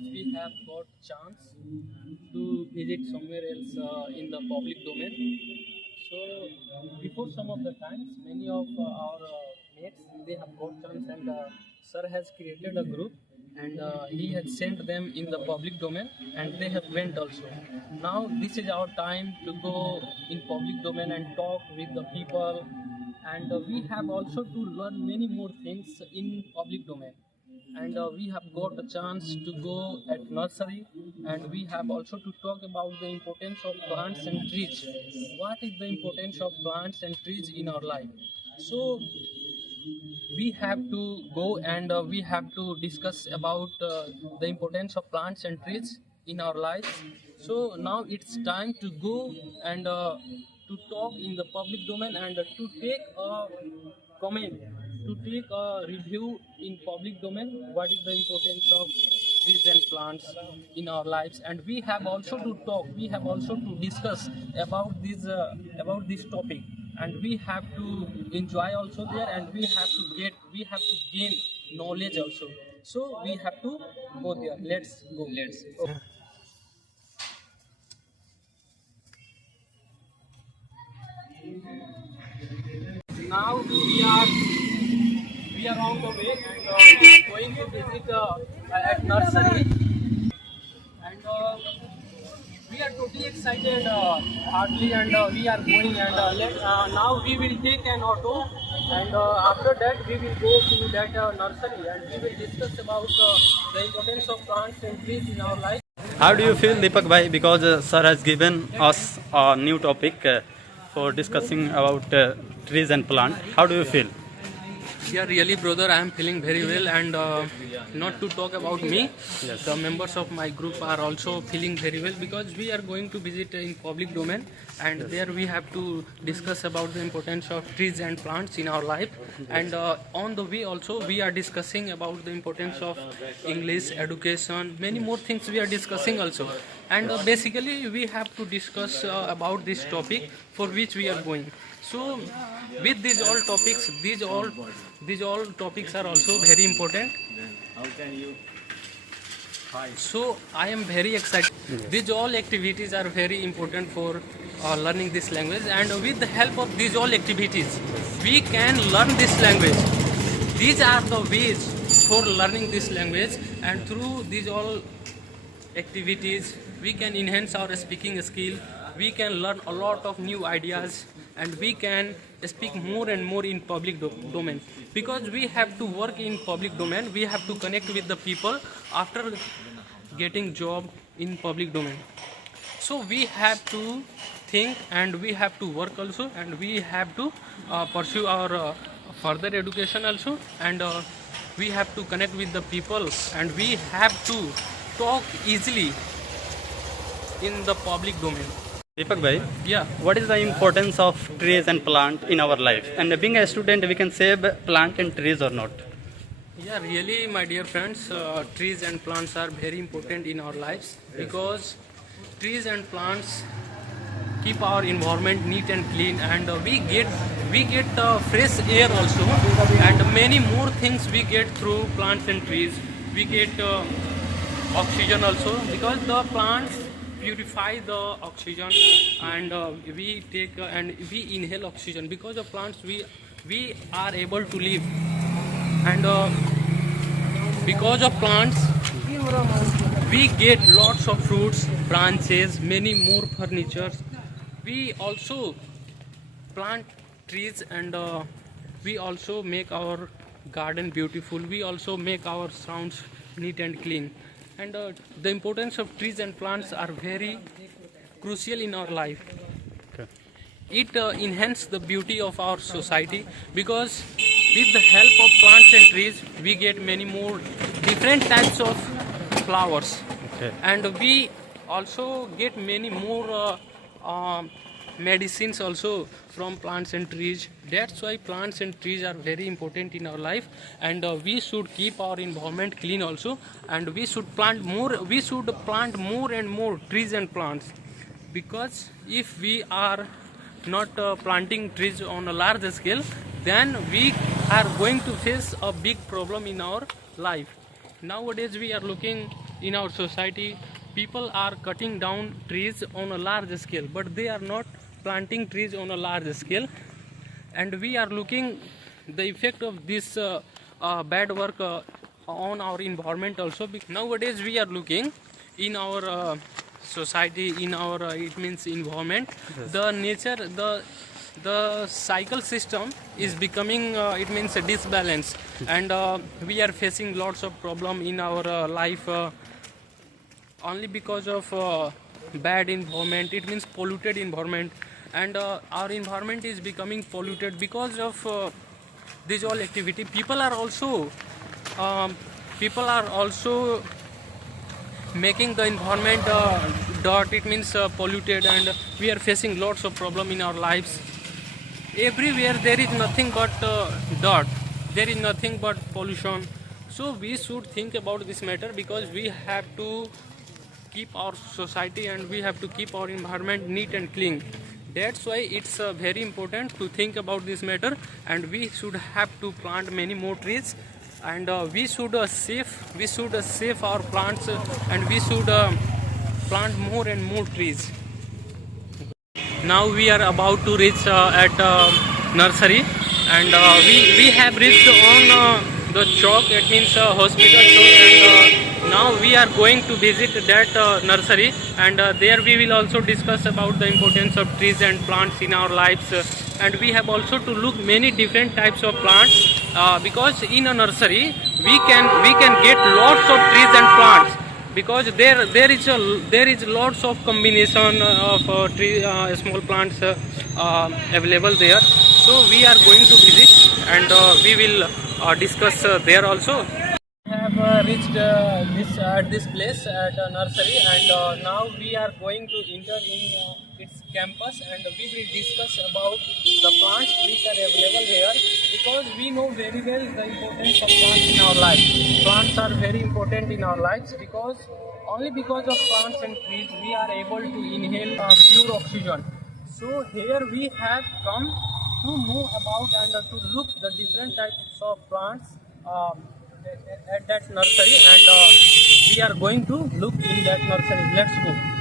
as we have got chance to visit somewhere else in the public domain. So before some of the times, many of our mates they have got chance, and sir has created a group, and he has sent them in the public domain, and they have went also. Now this is our time to go in public domain and talk with the people, and we have also to learn many more things in public domain. And we have got a chance to go at nursery, and we have also to talk about the importance of plants and trees. What is the importance of plants and trees in our life? So we have to go, and we have to discuss about the importance of plants and trees in our lives. So now it's time to go and to talk in the public domain, and to take a comment, to take a review in public domain what is the importance of trees and plants in our lives. And we have also to talk, we have also to discuss about this topic, and we have to enjoy also there, and we have to gain knowledge also. So we have to go there. Let's go. Now we are on the way, and we are going to visit at nursery, and we are totally excited, hardly, and we are going, and now we will take an auto, and after that we will go to that nursery, and we will discuss about the importance of plants and trees in our life. How do you feel, Deepak bhai? Because sir has given us a new topic for discussing about trees and plant. How do you feel? Yeah, really, brother, I am feeling very well, and not to talk about me, Yes. the members of my group are also feeling very well, because we are going to visit in public domain, and there we have to discuss about the importance of trees and plants in our life. And on the way also we are discussing about the importance of English education, many more things we are discussing also. And basically we have to discuss about this topic for which we are going. So with these all topics, these all topics are also very important. So I am very excited. These all activities are very important for learning this language, and with the help of these all activities, we can learn this language. These are the ways for learning this language, and through these all activities, we can enhance our speaking skill. We can learn a lot of new ideas, and we can speak more and more in public domain, because we have to work in public domain. We have to connect with the people after getting job in public domain. So we have to think, and we have to work also, and we have to pursue our further education also, and we have to connect with the people, and we have to talk easily in the public domain. Deepak bhai, Yeah. what is the importance of trees and plant in our life? And being a student, we can save plant and trees or not? Yeah, really, my dear friends, trees and plants are very important in our lives, because trees and plants keep our environment neat and clean, and we get fresh air also, and many more things we get through plants and trees. We get oxygen also, because the plants purify the oxygen, and we take and we inhale oxygen. Because of plants we are able to live, and because of plants we get lots of fruits, branches, many more furnitures. We also plant trees, and we also make our garden beautiful. We also make our surrounds neat and clean. And the importance of trees and plants are very crucial in our life. Okay. It enhances the beauty of our society, because with the help of plants and trees we get many more different types of flowers. Okay. And we also get many more medicines also from plants and trees. That's why plants and trees are very important in our life, and we should keep our environment clean also, and we should plant more and more trees and plants, because if we are not planting trees on a large scale, then we are going to face a big problem in our life. Nowadays we are looking in our society, people are cutting down trees on a large scale, but they are not planting trees on a large scale. And we are looking the effect of this bad work on our environment also. Nowadays we are looking in our society, in our it means environment, the nature, the cycle system is becoming it means a disbalance, and we are facing lots of problem in our life only because of bad environment, it means polluted environment. And our environment is becoming polluted because of this all activity. People are also making the environment dirt, it means polluted, and we are facing lots of problem in our lives. Everywhere there is nothing but dirt, there is nothing but pollution. So we should think about this matter, because we have to keep our society and we have to keep our environment neat and clean. That's why it's very important to think about this matter, and we should have to plant many more trees, and we should save our plants, and we should plant more and more trees. Now we are about to reach at nursery, and we have reached on the chalk, it means hospital chalk, and now we are going to visit that nursery, and there we will also discuss about the importance of trees and plants in our lives, and we have also to look many different types of plants, because in a nursery we can get lots of trees and plants, because there is lots of combination of tree small plants available there. So we are going to visit, and we will discuss there also. We have reached this place at a nursery, and now we are going to enter in its campus, and we will discuss about the plants which are available here, because we know very well the importance of plants in our life. Plants are very important in our lives, because only because of plants and trees we are able to inhale pure oxygen. So here we have come to know about and to look the different types of plants at that nursery, and we are going to look in that nursery. Let's go.